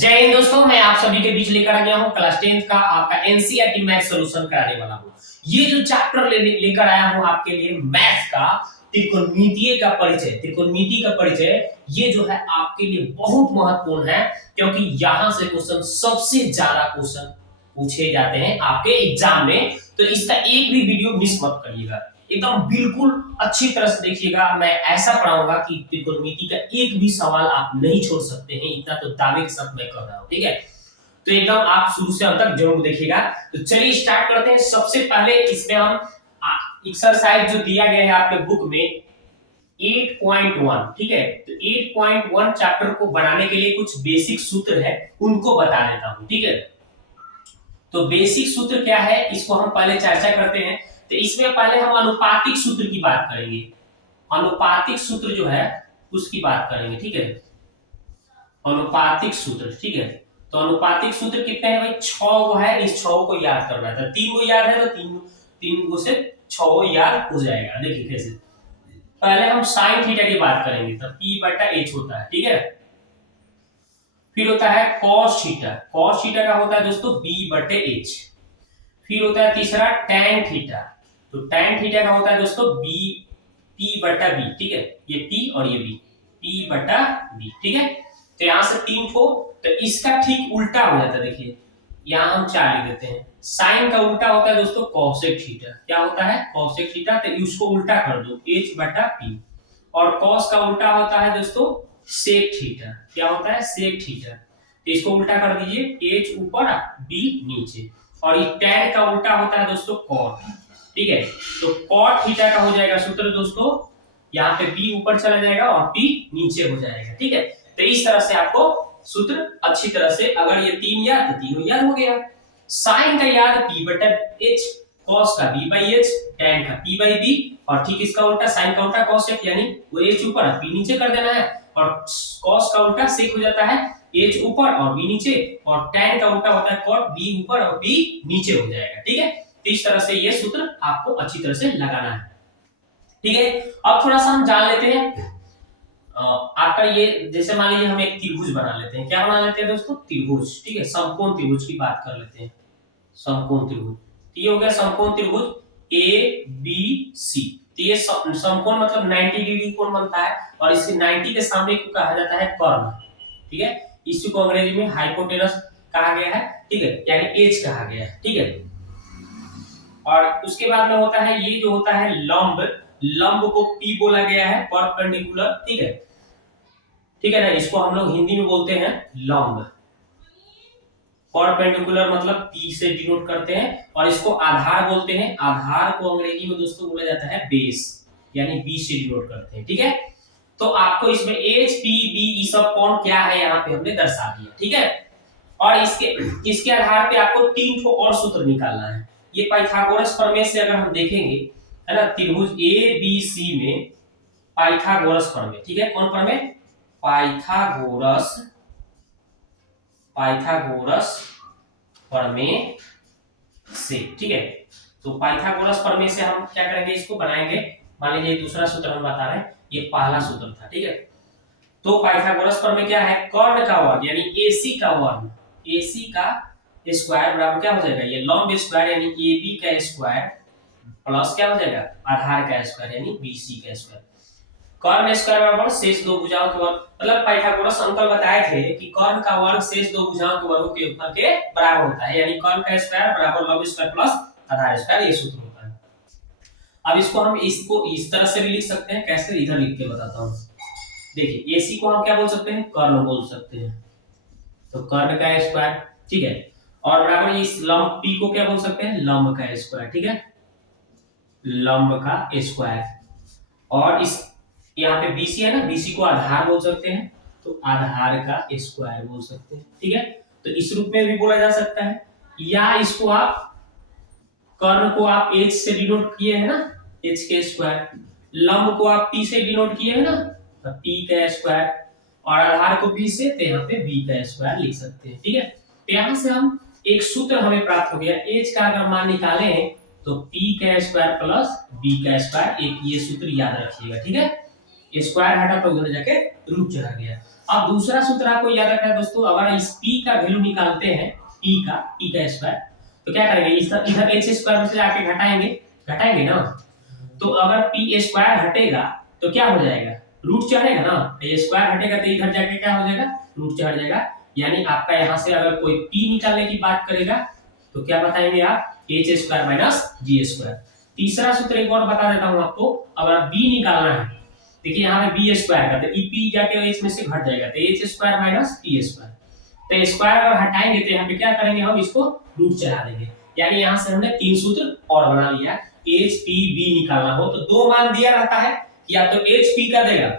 जय हिंद दोस्तों, मैं आप सभी के बीच लेकर आ गया हूं क्लास 10th का आपका एनसीईआरटी मैथ सॉल्यूशन कराने वाला हूं। ये जो चैप्टर लेकर आया हूं आपके लिए मैथ का त्रिकोणमिति का परिचय ये जो है आपके लिए बहुत महत्वपूर्ण है, क्योंकि यहां से क्वेश्चन सबसे ज्यादा क्वेश्चन पूछे जाते हैं आपके एग्जाम में। तो इसका एक भी वीडियो मिस मत करिएगा, एकदम बिल्कुल अच्छी तरह से देखिएगा। मैं ऐसा पढ़ाऊंगा कि त्रिकोणमिति का एक भी सवाल आप नहीं छोड़ सकते हैं, इतना तो दावे के साथ मैं कर रहा हूं। ठीक है, तो एकदम आप शुरू से अंत तक जरूर देखिएगा। तो चलिए स्टार्ट करते हैं। सबसे पहले इसमें हम एक्सरसाइज जो दिया गया है आपके बुक में 8.1, ठीक है, तो 8.1 चैप्टर को बनाने के लिए कुछ बेसिक सूत्र है, उनको बता देता हूं। ठीक है, तो बेसिक सूत्र क्या है इसको हम पहले चर्चा करते हैं। तो इसमें पहले हम अनुपातिक सूत्र की बात करेंगे। अनुपातिक सूत्र जो है उसकी बात करेंगे। ठीक है, अनुपातिक सूत्र। ठीक है, तो अनुपातिक सूत्र कितने हैं भाई? 6 गो है। इस 6 को याद करना था। 3 गो याद है तो तीन गो से 6 गो याद हो जाएगा। देखिए कैसे, पहले हम साइन थीटा की बात करेंगे, तो P/H होता है। ठीक है, फिर होता है cos थीटा। cos थीटा का होता है दोस्तों B/H। फिर होता है तीसरा tan थीटा, तो tan थीटा का होता है दोस्तों P/B। ठीक है, ये P और ये B, P/B। ठीक है, तो यहां से 3 को, तो इसका ठीक उल्टा हो जाता है। देखिए यहां हम 4 लिख देते हैं। साइन का उल्टा होता है दोस्तों cosec थीटा। क्या होता है? cosec theta. तो उसको उल्टा कर दो H/P। और cos का उल्टा होता है दोस्तों sec थीटा। क्या होता है? sec theta. तो इसको उल्टा कर दीजिए, H ऊपर B नीचे। और ये tan का उल्टा होता है दोस्तों cot। ठीक है, तो cot थीटा का हो जाएगा सूत्र दोस्तों, यहाँ पे B ऊपर चला जाएगा और P नीचे हो जाएगा। ठीक है, तो इस तरह से आपको सूत्र अच्छी तरह से, अगर ये 3 याद तो तीनों याद हो गया। साइन का याद P/H, cos का B/H, tan का P/B, और ठीक इसका उल्टा साइन का उल्टा cosec, यानी वो H ऊपर और P नीचे कर देना है। और cos का उल्टा sec हो जाता है, H ऊपर और B नीचे। और tan का उल्टा होता है cot, B ऊपर और B नीचे हो जाएगा। ठीक है, तो इस तरह से ये सूत्र आपको अच्छी तरह से लगाना है। ठीक है, अब थोड़ा सा हम जान लेते हैं आपका ये, जैसे मान लीजिए हम एक त्रिभुज बना लेते हैं। क्या बना लेते हैं दोस्तों? त्रिभुज। ठीक है, समकोण त्रिभुज की बात कर लेते हैं। समकोण त्रिभुज, तो ये हो गया समकोण त्रिभुज ABC। तो ये समकोण मतलब 90 डिग्री कोण बनता है, और इसके 90 के सामने को कहा जाता है कर्ण। ठीक है, इसी को अंग्रेजी में हाइपोटेनस कहा गया है। ठीक है, यानी एच कहा गया है। ठीक है, और उसके बाद में होता है ये जो होता है लंब। लंब को P बोला गया है, परपेंडिकुलर। ठीक है, ठीक है ना, इसको हम लोग हिंदी में बोलते हैं लंब। परपेंडिकुलर मतलब P से डिनोट करते हैं, और इसको आधार बोलते हैं। आधार को अंग्रेजी में दोस्तों बोला जाता है बेस, यानी B से डिनोट करते हैं। ठीक है, तो आपको इसमें H, P, B ये सब कोण क्या है यहाँ पे हमने दर्शा दिया। ठीक है, और इसके आधार पे आपको 3 ठो और सूत्र निकालना है। ये पाइथागोरस प्रमेय से अगर हम देखेंगे, है ना, त्रिभुज ABC में पाइथागोरस प्रमेय। ठीक है, कौन प्रमेय? पाइथागोरस प्रमेय से। ठीक है, तो पाइथागोरस प्रमेय से हम क्या करेंगे, इसको बनाएंगे। मान लीजिए दूसरा सूत्र हम बता रहे हैं, ये पहला सूत्र था। ठीक है, तो पाइथागोरस प्रमेय क्या है? कर्ण का वर्ग यानी AC का वर्ग, AC का स्क्वायर बराबर क्या हो जाएगा? ये लंब स्क्वायर यानी AB का स्क्वायर प्लस क्या हो जाएगा? आधार का स्क्वायर यानी BC का स्क्वायर। कर्ण स्क्वायर बराबर शेष दो भुजाओं के वर्ग। मतलब पाइथागोरस अंकल बताए थे कि कर्ण का वर्ग शेष दो भुजाओं के वर्गों के उपफल के बराबर होता है, यानी कर्ण का स्क्वायर बराबर लंब स्क्वायर प्लस आधार स्क्वायर, ये सूत्र होता है। अब इसको इस तरह से भी लिख सकते हैं। कैसे? इधर लिख के बताता हूं। देखिए AC को हम क्या बोल सकते हैं? कर्ण बोल सकते हैं, तो कर्ण का स्क्वायर। ठीक है, और बराबर इस लंब P को क्या बोल सकते हैं? लंब का स्क्वायर। ठीक है, लंब का स्क्वायर। और इस यहाँ पे BC है ना, BC को आधार बोल सकते हैं, तो आधार का स्क्वायर बोल सकते हैं। ठीक है, तो इस रूप में भी बोला जा सकता है, या इसको आप कर्ण को आप H से डिनोट किए हैं ना, H के स्क्वायर। लंब को आप P से डिनोट किए हैं ना, तो P का स्क्वायर। और आधार को B से, तो यहाँ पे B का स्क्वायर लिख सकते हैं। ठीक है, तो यहाँ से हम एक सूत्र हमें प्राप्त हो गया। H का अगर मान निकालें तो P का स्क्वायर प्लस B का स्क्वायर, एक ये सूत्र याद रखिएगा। ठीक है, स्क्वायर हटा तो उधर जाके रूट चढ़ा गया। अब दूसरा सूत्र आपको याद रखना है दोस्तों, अगर इस p का वैल्यू निकालते हैं, p का स्क्वायर, तो क्या करेंगे, इधर h स्क्वायर में से आके घटाएंगे ना। तो अगर p स्क्वायर हटेगा तो क्या हो जाएगा, रूट चढ़ेगा ना, ये स्क्वायर हटेगा तो इधर जाके क्या हो जाएगा, रूट चढ़ जाएगा। यानी आपका यहाँ से अगर कोई p निकालने की बात करेगा तो क्या बताएंगे आप, h square minus g square. तीसरा सूत्र एक और बता देता हूँ आपको, अगर b निकालना है, देखिए यहाँ पे बी स्क्वायर का तो p जाके h में से घट जाएगा तो h square minus p square. तो स्क्वायर अगर हटाएंगे तो यहाँ पे क्या करेंगे, हम इसको रूट चढ़ा देंगे। यानी यहाँ से हमने 3 सूत्र और बना लिया। h p b निकालना हो तो दो मान दिया रहता है, या तो h p का देगा,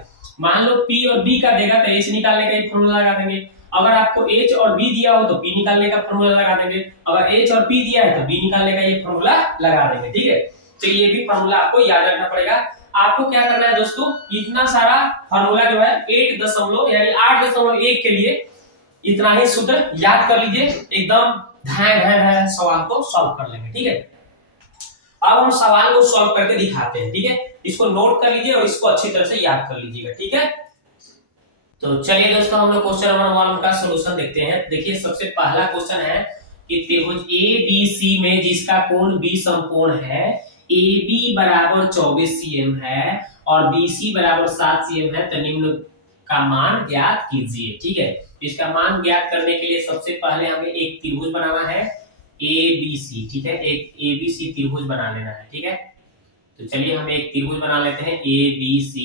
मान लो p और b का देगा तो h निकालने का एक फॉर्मूला लगा देंगे। अगर आपको h और b दिया हो तो p निकालने का फॉर्मूला लगा देंगे। अगर h और p दिया है तो b निकालने का ये फॉर्मूला लगा देंगे। ठीक है, तो ये भी फॉर्मूला आपको याद रखना पड़ेगा। आपको क्या करना है दोस्तों, इतना सारा फॉर्मूला जो है 8.1 के लिए इतना ही सूत्र याद कर लीजिए, एकदम ध्यान सवाल को सॉल्व कर लेंगे। ठीक है, अब हम सवाल को सॉल्व करके दिखाते हैं। ठीक है, इसको नोट कर लीजिए और इसको अच्छी तरह से याद कर लीजिएगा। ठीक है, तो चलिए दोस्तों हम लोग क्वेश्चन नंबर 1 का सॉल्यूशन देखते हैं। देखिए सबसे पहला क्वेश्चन है कि त्रिभुज ABC में जिसका कोण B समकोण है, AB बराबर 24 cm है और BC बराबर 7 cm है, तो निम्न का मान ज्ञात कीजिए। ठीक है, इसका मान ज्ञात करने के लिए सबसे पहले हमें एक त्रिभुज बनाना है ABC। ठीक है, एक ABC त्रिभुज बना लेना है। ठीक है, तो चलिए हम एक त्रिभुज बना लेते हैं, ABC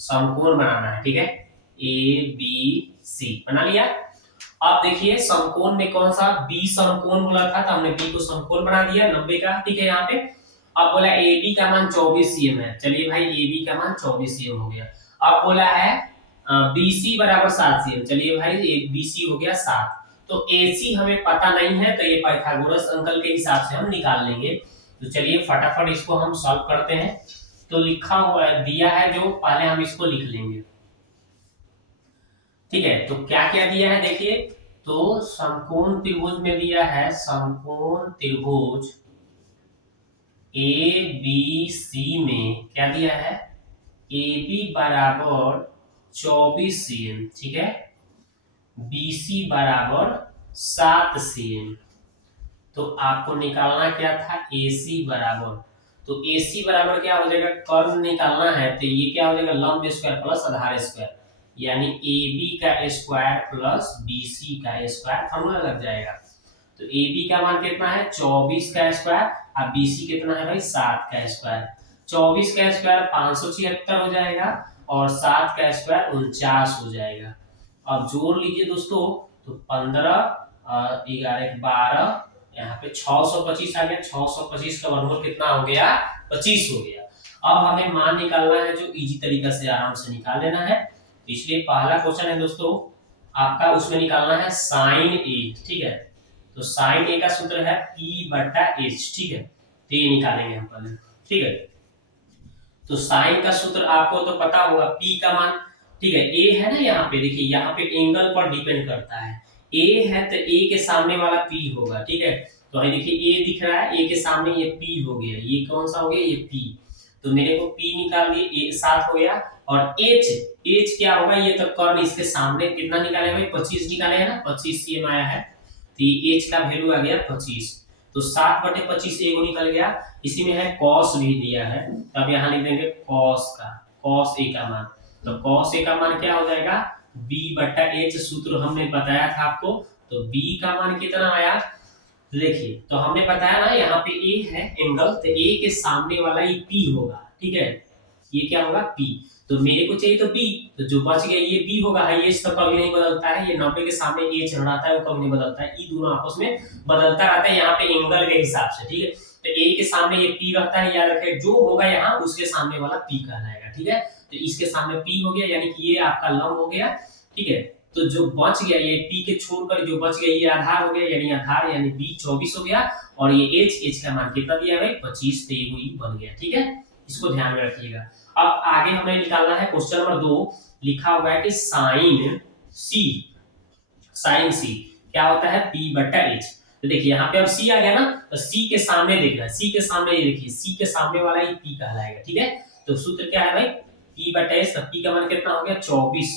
समकोण बनाना है। ठीक है, ABC बना लिया। अब देखिए समकोण में कौन सा, B समकोण बोला था तो हमने B को समकोण बना दिया 90 का। ठीक है, यहाँ पे अब बोला AB का मान 24 cm है, चलिए भाई AB का मान 24 cm हो गया। अब बोला है BC बराबर 7 cm, चलिए भाई BC हो गया 7। तो AC हमें पता नहीं है तो ये पाइथागोरस अंकल के हिसाब से हम निकाल लेंगे। तो चलिए फटाफट इसको हम सॉल्व करते हैं। तो लिखा हुआ है, दिया है जो, पहले हम इसको लिख लेंगे। ठीक है, तो क्या क्या दिया है देखिए, तो समकोण त्रिभुज में दिया है, समकोण त्रिभुज ABC में क्या दिया है, AB बराबर 24 cm, ठीक है, BC बराबर 7 cm। तो आपको निकालना क्या था, AC बराबर, तो AC बराबर क्या हो जाएगा, कर्ण निकालना है तो ये क्या हो जाएगा, लंब स्क्वायर प्लस आधार स्क्वायर, यानी AB का स्क्वायर प्लस BC का स्क्वायर फॉर्मूला लग जाएगा। तो AB का मान कितना है 24 का स्क्वायर और BC कितना है भाई 7 का स्क्वायर। 24 का स्क्वायर 576 हो जाएगा और 7 का स्क्वायर 49 हो जाएगा। अब जोड़ लीजिए दोस्तों, तो 15 11 12, यहाँ पे 625 आ गया, 625 का वर्गमूल कितना हो गया 25 हो गया। अब हमें मान निकालना है जो इजी तरीका से आराम से निकाल लेना है। इसलिए पहला क्वेश्चन है दोस्तों आपका, उसमें निकालना है साइन ए। ठीक है, तो साइन ए का सूत्र है P/H। ठीक है, तो ये निकालेंगे हम पहले। ठीक है, तो साइन का सूत्र आपको तो पता होगा, P का मान, ठीक है, A है ना, यहाँ पे देखिए, यहाँ पे एंगल पर डिपेंड करता है। A है तो A के सामने वाला P होगा। ठीक है, तो देखिए A दिख रहा है, A के सामने ये P हो गया, ये कौन सा हो गया, ये P। तो मेरे को P निकाल दिए, 7 हो गया। और H क्या होगा, ये तो कर्ण इसके सामने कितना निकाले भाई 25 निकाले है ना, 25 cm आया है, तो ये H का वैल्यू आ गया 25। तो 7/25 एगो निकल गया। इसी में है कॉस भी दिया है, तब यहाँ लिख देंगे कॉस ए का मान। तो कॉस ए का मान क्या हो जाएगा, B/H सूत्र हमने बताया था आपको। तो B का मान कितना आया, देखिए, तो हमने बताया ना यहाँ पे A है एंगल, तो A के सामने वाला ये P होगा। ठीक है, ये क्या होगा P, तो मेरे को चाहिए तो P, तो जो बच गया ये P होगा। H तो कभी नहीं बदलता है, ये 90 के सामने H रहता है, वो कभी नहीं बदलता है, ये दोनों आपस में बदलता रहता है यहाँ पे एंगल के हिसाब से। ठीक है, तो A के सामने ये P रहता है, याद रखें, जो होगा यहाँ उसके सामने वाला P कहलाएगा। ठीक है, तो इसके सामने P हो गया, यानी कि ये आपका लंब हो गया। ठीक है, तो जो बच गया ये P के छोड़कर जो बच गया ये आधार हो गया, यानी आधार, यानी B 24 हो गया। और ये H का मान कितना दिया है 25, तो ये बन गया। ठीक है, इसको ध्यान में रखिएगा। अब आगे हमें निकालना है क्वेश्चन नंबर 2, लिखा हुआ है कि साइन C क्या होता है, P/H। तो देखिए यहाँ पे अब C आ गया ना, तो C के सामने देखना है, C के सामने ये देखिए, C के सामने वाला ये P कहलाएगा। ठीक है, तो सूत्र क्या है भाई, P बटा H, तो P का मान कितना हो गया 24,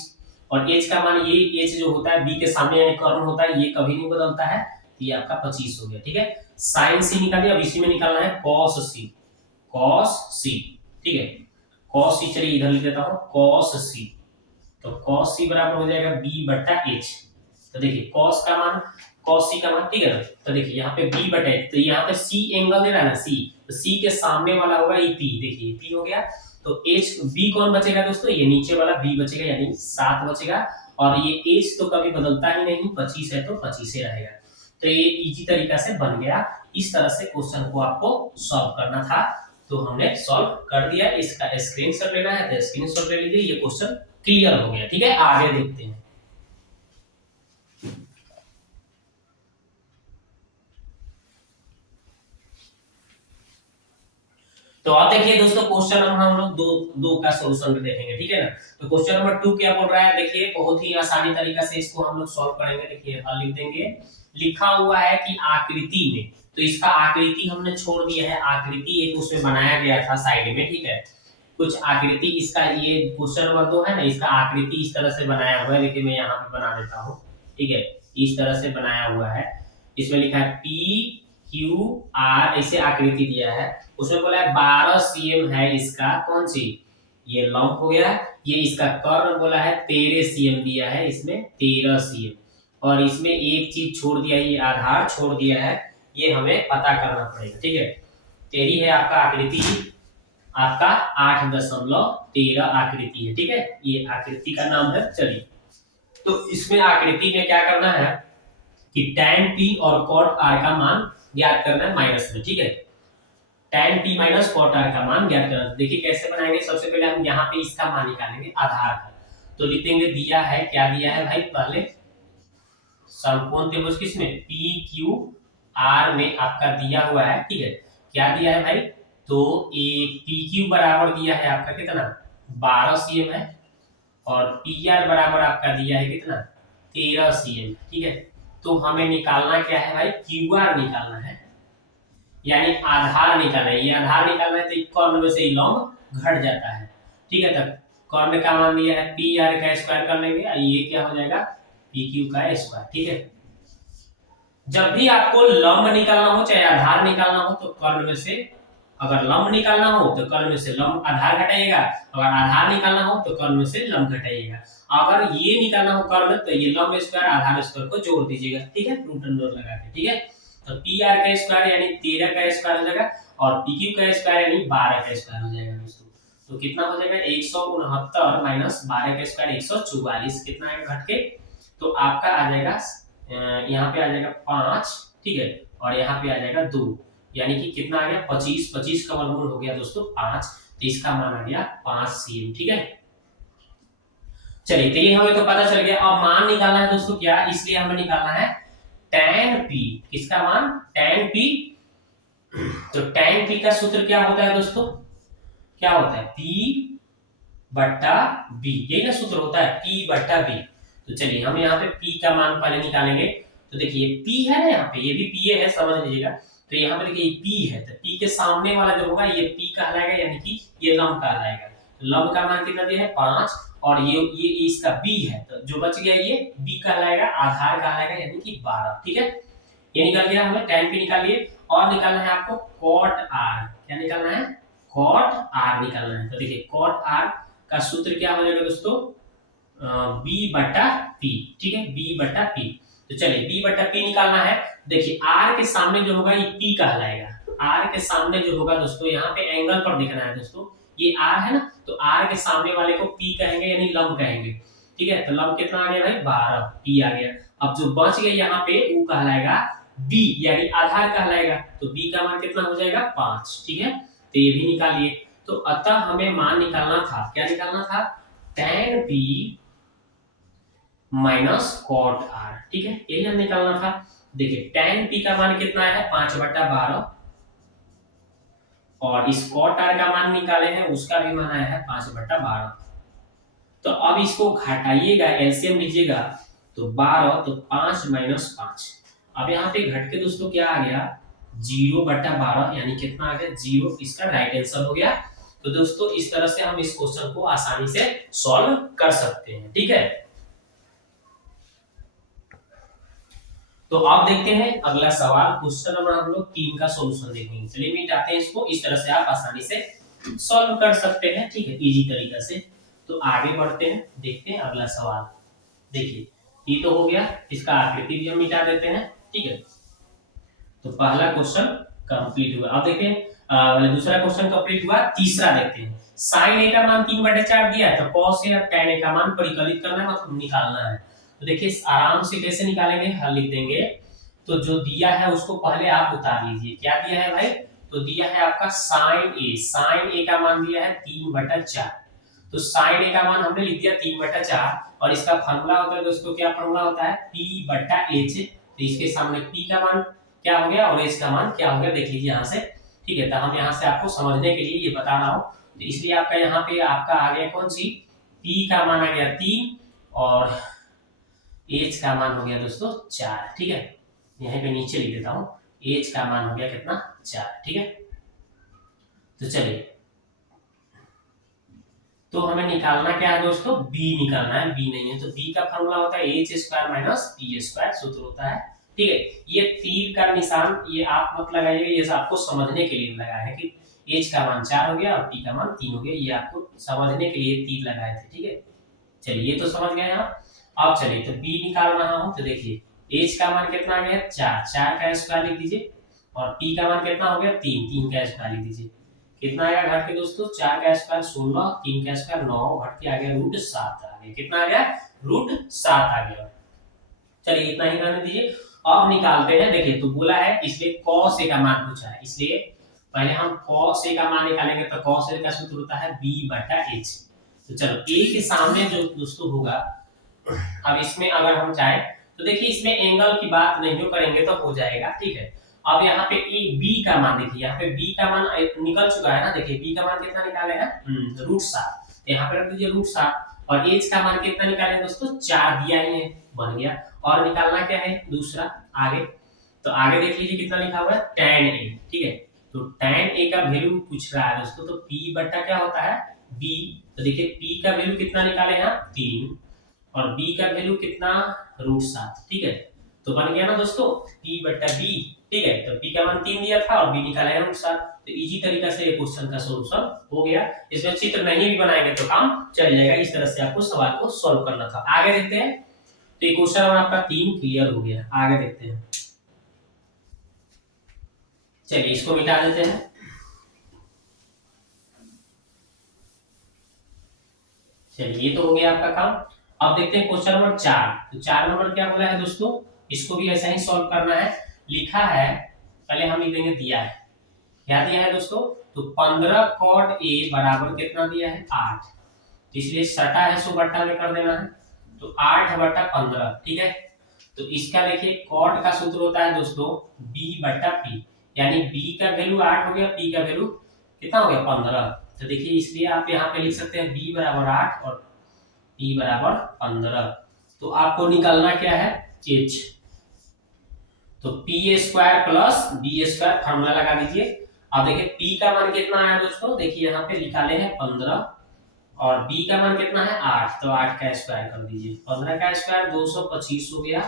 और H का मान ये H जो होता है B के सामने यानी कर्ण होता है, ये कभी नहीं बदलता है, तो ये आपका 25 हो गया। ठीक है, साइन C निकालिए, अब इसी में निकालना है cos C, cos C। ठीक है, cos C, चलिए इधर लिख देता हूं cos C, तो cos C बराबर हो जाएगा B बटा H। तो देखिए cos का मान, cos C का मान, ठीक है ना, तो देखिए यहाँ पे B बटा H, तो यहाँ पे C एंगल दे रहा है ना C, तो C के सामने वाला होगा ये P, देखिए P हो गया, तो H B कौन बचेगा दोस्तों, ये नीचे वाला B बचेगा, यानी 7 बचेगा, और ये H तो कभी बदलता ही नहीं, 25 है तो 25 ही रहेगा। तो ये इजी तरीका से बन गया। इस तरह से क्वेश्चन को आपको सॉल्व करना था, तो हमने सॉल्व कर दिया। इसका स्क्रीनशॉट लेना है तो स्क्रीनशॉट ले लीजिए, ये क्वेश्चन क्लियर हो गया। ठीक है, आगे देखते हैं। तो आप देखिए दोस्तों, क्वेश्चन नंबर हम लोग दो का सॉल्यूशन देखेंगे। ठीक है ना, तो क्वेश्चन नंबर 2 क्या बोल रहा है, देखिए बहुत ही आसानी तरीका से इसको हम लोग सॉल्व करेंगे। देखिए हल लिख देंगे, लिखा हुआ है कि आकृति में, तो इसका आकृति हमने छोड़ दिया है, आकृति एक उसमें बनाया गया था साइड में। ठीक है, कुछ आकृति, इसका ये क्वेश्चन नंबर 2 है ना, इसका आकृति इस तरह से बनाया हुआ है। देखिए मैं यहाँ पे बना देता हूँ। ठीक है, इस तरह से बनाया हुआ है, इसमें लिखा है P Q R, ऐसे आकृति दिया है। उसमें बोला है 12 cm है इसका कौन सी, ये लंब हो गया। ये इसका कर्ण बोला है 13 cm दिया है, इसमें 13 cm, और इसमें एक चीज छोड़ दिया है, ये आधार छोड़ दिया है, ये हमें पता करना पड़ेगा। ठीक है, यही है आपका आकृति, आपका 8.13 आकृति है। ठीक है, ये आकृति का नाम है। चलिए, तो इसमें आकृति में क्या करना है कि tan P और cot R का मान ज्ञात करना है माइनस में। ठीक है, tan P minus cot R का मान ज्ञात करना है। देखिए कैसे बनाएंगे, सबसे पहले हम यहाँ पे इसका मान निकालेंगे आधार का, तो लिख देंगे, दिया है, क्या दिया है भाई, पहले समकोण त्रिभुज किसमें, P Q R में आपका दिया हुआ है। ठीक है, क्या दिया है भाई, तो एक PQ बराबर दिया है आपका कितना 12 cm है, और PR बराबर आपका दिया है कितना 13 cm। ठीक है, तो हमें निकालना क्या है भाई, QR निकालना है, यानी आधार निकालना है। ये आधार निकालना है, तो कर्ण में से ही लंब घट जाता है। ठीक है, तब कर्ण का मान दिया है PR का स्क्वायर कर लेंगे, ये क्या हो जाएगा PQ का स्क्वायर। ठीक है, जब भी आपको लंब निकालना हो चाहे आधार निकालना हो, तो कर्ण में से, अगर लंब निकालना हो तो कर्ण में से लंब आधार घटाइएगा, अगर आधार निकालना हो तो कर्ण में से लंब घटाइएगा। अगर ये निकालना हो कर्ण, तो ये लंब स्क्वायर आधार स्क्वायर को जोड़ दीजिएगा। ठीक है, रूट अंडर लगा के। ठीक है, तो PR का स्क्वायर यानी 13 का स्क्वायर हो जाएगा, और PQ का स्क्वायर यानी 12 का स्क्वायर हो जाएगा दोस्तों। तो कितना हो जाएगा 169 माइनस 12 का स्क्वायर 144, कितना आएगा घट के, तो आपका आ जाएगा यहाँ पे आ जाएगा 5। ठीक है, और यहाँ पे आ जाएगा 2, यानी कि कितना आ गया 25, 25 का वर्गमूल हो गया दोस्तों 5, तो इसका मान आ गया 5 cm। ठीक है, चलिए, तो ये हमें तो पता चल गया। अब मान निकालना है दोस्तों, क्या, इसलिए हमें निकालना है tan P, किसका मान, tan P। तो tan P का सूत्र क्या होता है दोस्तों, क्या होता है P बटा B, यही ना सूत्र होता है P बटा B। तो चलिए हम यहाँ पे P का मान पहले निकालेंगे। तो देखिए P है ना, यहाँ पे ये भी P है, समझ लीजिएगा। तो यहाँ पे देखिए P है, तो P के सामने वाला जो होगा ये P कहलाएगा, यानी कि ये लंब कहलाएगा। तो लंब का मान कितना दिया है 5, और ये इसका B है, तो जो बच गया ये B कहलाएगा, आधार कहलाएगा, यानी कि 12। ठीक है, ये निकल गया, हमें tan P निकाल लिए। और निकालना है आपको cot R, क्या निकालना है, cot R निकालना है। तो देखिए cot R का सूत्र क्या हो जाएगा दोस्तों, B बटा P। ठीक है, B बटा P। तो चलिए B बटा P निकालना है। देखिए R के सामने जो होगा ये P कहलाएगा, R के सामने जो होगा दोस्तों, यहाँ पे एंगल पर दिखना है दोस्तों, ये R है ना, तो R के सामने वाले को P कहेंगे, यानी लंब कहेंगे। ठीक है, तो लंब कितना आ गया भाई 12, P आ गया। अब जो बच गया यहाँ पे वो कहलाएगा B, यानी आधार कहलाएगा, तो B का मान कितना हो जाएगा 5। ठीक है, तो ये भी निकालिए। तो अतः हमें मान निकालना था, क्या निकालना था, tan P minus cot R। ठीक है, यही हमें निकालना था। देखिए tan P का मान कितना है 5/12, और इस cot R का मान निकाले हैं, उसका भी मान आया है 5/12। तो अब इसको घटाइएगा, एलसीएम लीजिएगा, तो 12, तो 5 माइनस 5। अब यहाँ पे घट के दोस्तों क्या आ गया 0/12, यानी कितना आ गया 0, इसका राइट आंसर हो गया। तो दोस्तों इस तरह से हम इस क्वेश्चन को आसानी से सॉल्व कर सकते हैं, ठीक है। तो आप देखते हैं अगला सवाल, क्वेश्चन नंबर हम लोग 3 का सॉल्यूशन देखेंगे। चलिए मिटाते हैं इसको, इस तरह से आप आसानी से सॉल्व कर सकते हैं, ठीक है, इजी तरीका से। तो आगे बढ़ते हैं, देखते हैं अगला सवाल। देखिए ये तो हो गया, इसका आकृति भी हम मिटा देते हैं, ठीक है। तो पहला क्वेश्चन कंप्लीट हुआ। अब देखिए दूसरा क्वेश्चन कंप्लीट हुआ, तीसरा देखते हैं। sin a का मान 3/4 दिया है, तो cos a और tan a का मान परिकलित करना है, मतलब निकालना है। तो देखिए आराम से कैसे निकालेंगे, हल लिख देंगे। तो जो दिया है उसको पहले आप उतार लीजिए। क्या दिया है भाई, तो दिया है आपका sin a का मान दिया है 3/4। तो sin a का मान हमने लिख दिया 3/4, और इसका फार्मूला होता है दोस्तों, क्या फार्मूला होता है, p/h। तो इसके सामने p का मान क्या हो गया और h का मान क्या हो गया, देख लीजिए यहाँ से, ठीक है। तो हम यहाँ से आपको समझने के लिए ये बता रहा हूँ। तो इसलिए आपका यहाँ पे आपका आ गया कौन सी, p का मान आ गया 3 और h का मान हो गया दोस्तों 4, ठीक है। यहीं पे नीचे लिख देता हूँ, h का मान हो गया कितना, 4, ठीक है। तो चलिए, तो हमें निकालना क्या है दोस्तों, b निकालना है, b नहीं है तो b का फॉर्मूला होता है h² - p² सूत्र होता है, ठीक है। ये तीर का निशान ये आप मत लगाइएगा, ये आपको समझने के लिए लगाया है कि h का मान 4 हो गया और p का मान 3 हो गया, ये आपको समझने के लिए तीर लगाए थे, ठीक है। चलिए ये तो समझ गए आप। अब चलिए तो b निकाल रहा हूं, तो देखिए h का मान कितना आ गया, 4 का स्क्वायर लिख दीजिए, और p का मान कितना हो गया, 3 का स्क्वायर लिख दीजिए। कितना आएगा घट के दोस्तों, 4 का स्क्वायर 16, 3 का स्क्वायर 9, घट के आ गया √7 आ गया। कितना आ गया, √7 आ गया। चलिए इतना ही रहने दीजिए। अब निकालते हैं, देखिए तो बोला है इसलिए cos a का मान पूछा है, इसलिए पहले हम cos a का मान निकालेंगे। तो cos a का सूत्र होता है b/h। तो चलो a के सामने जो दोस्तों होगा, अब इसमें अगर हम चाहे तो देखिए इसमें एंगल की बात नहीं करेंगे तो हो जाएगा, ठीक है। अब यहाँ पे b का मान देखिए, यहाँ पे b का मान निकल चुका है ना, देखिए b का मान कितना निकाले हैं, √7। यहाँ पे रख दीजिए √7, और h का मान कितना निकाले दोस्तों, 4 दिया ही है, बन गया। और निकालना क्या है दूसरा आगे, तो आगे देख लीजिए कितना लिखा हुआ है, tan a, ठीक है। तो tan a का वैल्यू पूछ रहा है दोस्तों, तो p बटा क्या होता है, b। तो देखिए p का वैल्यू कितना निकाले हैं, 3, और b का वैल्यू कितना, √7, ठीक है। तो बन गया ना दोस्तों p/b, ठीक है। तो p का मान 3 दिया था और b निकाला है √7। तो इजी तरीका से ये क्वेश्चन का सॉल्यूशन हो गया। इसमें चित्र नहीं भी बनाएंगे तो काम चल जाएगा। इस तरह से आपको सवाल को सॉल्व करना था। आगे देखते हैं। तो ये क्वेश्चन नंबर आपका 3 क्लियर हो गया। आगे देखते हैं, चलिए इसको मिटा देते हैं। चलिए ये तो हो गया आपका काम। अब देखते हैं क्वेश्चन नंबर 4। तो 4 नंबर क्या बोला है दोस्तों, इसको भी ऐसा ही सॉल्व करना है। लिखा है, पहले हम लिख देंगे, दिया है, क्या दिया है दोस्तों, तो 15 cot a बराबर कितना दिया है, 8। तो इसलिए सटा है सो बट्टा में कर देना है, तो 8/15, ठीक है। तो इसका देखिए cot का सूत्र होता है दोस्तों b/p, यानी b का वैल्यू 8 हो गया, p का वैल्यू कितना हो गया, 15। तो देखिए इसलिए आप यहाँ पे लिख सकते हैं b = 8 और p = 15। तो आपको निकालना क्या है, h। तो p² + b² फार्मूला लगा दीजिए। अब देखिए p का मान कितना आया दोस्तों, देखिए यहाँ पे निकाले हैं 15, और b का मान कितना है, 8। तो 8 का स्क्वायर कर दीजिए, 15 का स्क्वायर 225 हो गया,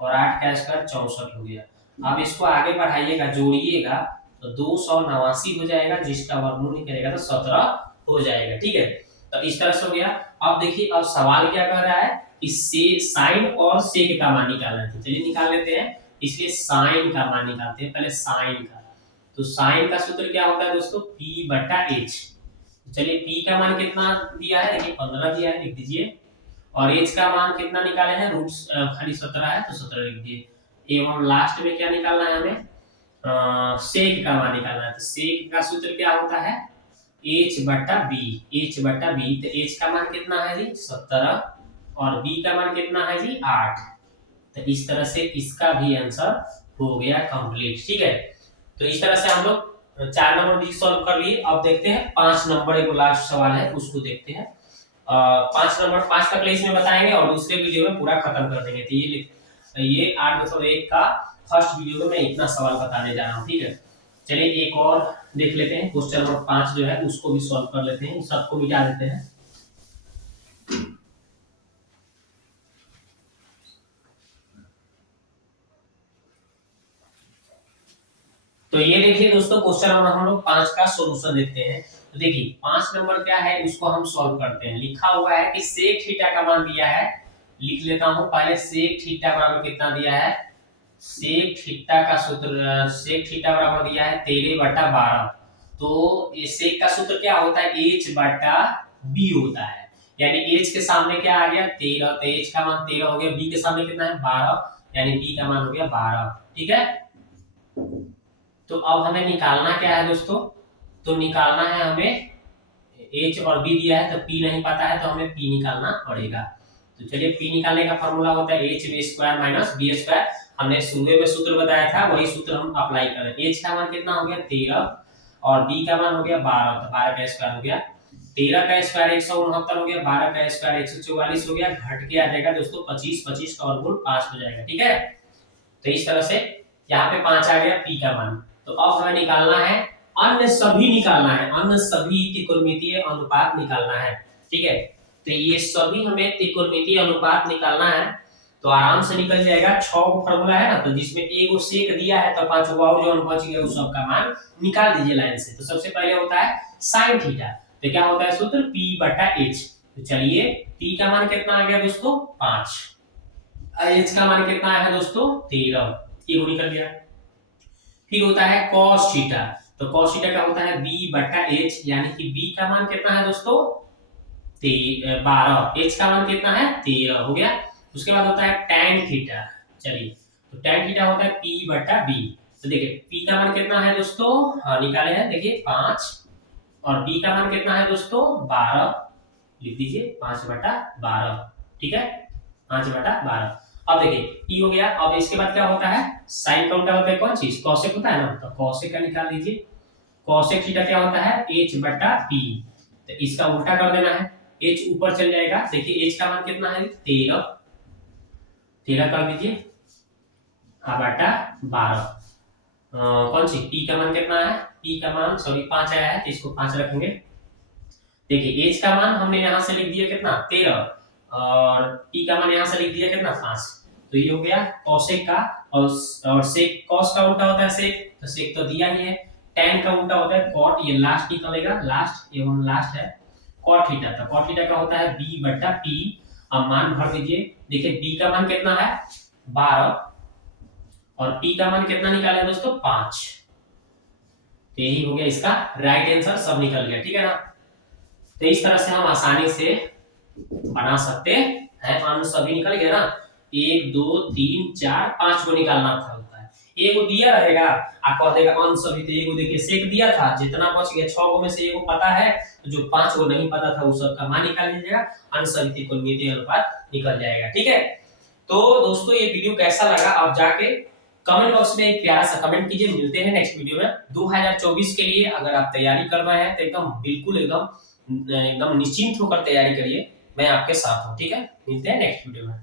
और 8 का स्क्वायर 64 हो गया। अब इसको आगे बढ़ाइएगा, जोड़िएगा तो 289 हो जाएगा, जिसका वर्गमूल निकलेगा तो 17 हो जाएगा, ठीक है। तो इस तरह से हो गया। अब देखिए अब सवाल क्या कह रहा है, इससे साइन और सेक का मान निकालना है। चलिए निकाल लेते हैं। इसलिए साइन का मान निकालते हैं, पहले साइन का। तो साइन का सूत्र क्या होता है दोस्तों, p/h। चलिए p का मान कितना दिया है, देखिए 15 दिया है, लिख दीजिए। और h का मान कितना निकाले हैं, खाली 17 है तो 17 लिख दिए। एवं लास्ट में क्या निकालना है हमें, सेक का मान निकालना है। तो सेक का सूत्र क्या होता है, h/b। h/b, तो h का मान कितना है जी, 17, और b का मान कितना है जी, 8। तो इस तरह से इसका भी आंसर हो गया कंप्लीट, ठीक है। तो इस तरह से हम लोग 4 नंबर भी सॉल्व कर लिए। अब देखते हैं 5 नंबर, एक लास्ट सवाल है उसको देखते हैं। 5 नंबर 5 तक इसमें बताएंगे और दूसरे वीडियो में पूरा खत्म कर देंगे। तो ये 8.1 का फर्स्ट वीडियो में मैं इतना सवाल बताने जा रहा हूँ, ठीक है। चलिए एक और देख लेते हैं, क्वेश्चन नंबर 5 जो है उसको भी सॉल्व कर लेते हैं, सबको मिटा देते हैं। तो ये देखिए दोस्तों, क्वेश्चन नंबर हम लोग 5 का सॉल्यूशन देखते हैं। तो देखिए 5 नंबर क्या है, उसको हम सॉल्व करते हैं। लिखा हुआ है कि सेक थीटा का मान दिया है, लिख लेता हूं पहले। सेक थीटा बराबर कितना दिया है, सेक थीटा का सूत्र, सेक थीटा बराबर दिया है 13/12। तो ये सेक का सूत्र क्या होता है, h/b होता है। यानी h के सामने क्या आ गया 13, तो h का मान 13 हो गया, b के सामने कितना है 12, यानी b का मान हो गया 12। ठीक है, तो अब हमें निकालना क्या है दोस्तों, तो निकालना है हमें, h और b दिया है तो p नहीं पता है, तो हमें p निकालना पड़ेगा। तो चलिए p निकालने का फॉर्मूला होता है h² - b²। हमने शुरू में सूत्र बताया था, वही सूत्र हम अप्लाई कर रहे हैं। h का मान कितना हो गया 13 और b का मान हो गया 12, तो 12 का स्क्वायर हो गया, 13 का स्क्वायर 169 हो गया, 12 का स्क्वायर 144 हो गया, घट के आ जाएगा दोस्तों 25, 25 का वर्गमूल 5 हो जाएगा। ठीक है, तो इस तरह से यहाँ पे 5 आ गया p का मान। तो अब हमें निकालना है अन्य सभी, निकालना है अन्य सभी त्रिकोणमितीय अनुपात निकालना है। ठीक है, तो ये सभी हमें त्रिकोणमितीय अनुपात निकालना है, तो आराम से निकल जाएगा। 6 फॉर्मूला है ना, तो जिसमें एगो सेक दिया है तो 5 और जो बच गया उस सबका मान निकाल दीजिए लाइन से। तो सबसे पहले होता है sin थीटा, तो क्या होता है सूत्र p/h। तो चलिए p का मान कितना आ गया दोस्तों 5, h का मान कितना आया है दोस्तों 13, ये निकल गया। फिर होता है cos थीटा, तो cos थीटा का होता है b/h, यानी कि b का मान कितना है दोस्तों 12, h का मान कितना है 13 हो गया। उसके बाद होता है tan थीटा, चलिए तो tan थीटा होता है p/b। तो देखिए p का मान कितना है दोस्तों, हाँ निकाले हैं, देखिए 5 और b का मान कितना है दोस्तों 12, लिख दीजिए 5/12। ठीक है, 5/12। अब देखिए p हो गया। अब इसके बाद क्या होता है, साइन का उल्टा होता है कौन चीज, कॉसेक होता है ना, तो कॉसेक का निकाल लीजिए। कॉसेक थीटा क्या होता है h/p, तो इसका उल्टा कर देना है, h ऊपर चल जाएगा। देखिए h का मान कितना है 13, 13 कर दीजिए /12। कौन सी p का मान कितना है, p का मान सॉरी 5 आया है, तो इसको 5 रखेंगे। देखिए h का मान हमने यहाँ से लिख दिया कितना 13 और p का मान यहाँ से लिख दिया कितना 5, तो ये हो गया कॉसेक का। और सेक, कॉस का उल्टा होता है सेक, तो सेक तो दिया ही है। tan का उल्टा होता है cot, ये लास्ट निकलेगा, लास्ट ये लास्ट है cot थीटा, तो cot थीटा का होता है b/p। अब मान भर दीजिए, देखिए b का मान कितना है 12 और p का मान कितना निकाला है दोस्तों 5, तो यही हो गया इसका राइट आंसर, सब निकल गया। ठीक है ना, तो इस तरह से हम आसानी से बना सकते हैं। मान सभी निकल गया ना, 1 2 3 4 5 को निकालना था होता है। एगो दिया रहेगा आप कह देगा अंश सभी, तो एगो देखिए सेक दिया था, जितना बच गया 6 गो में से एगो पता है, तो जो 5 गो नहीं पता था उस सब का मान निकाल लीजिएगा, अंश सभी त्रिकोणमितीय अनुपात निकल जाएगा। ठीक है, तो दोस्तों ये वीडियो कैसा लगा आप जाके कमेंट बॉक्स में एक प्यारा सा कमेंट कीजिए। मिलते हैं नेक्स्ट वीडियो में। 2024 के लिए अगर आप तैयारी कर रहे हैं तो एकदम बिल्कुल एकदम निश्चिंत होकर तैयारी करिए, मैं आपके साथ हूँ। ठीक है, मिलते हैं नेक्स्ट वीडियो में।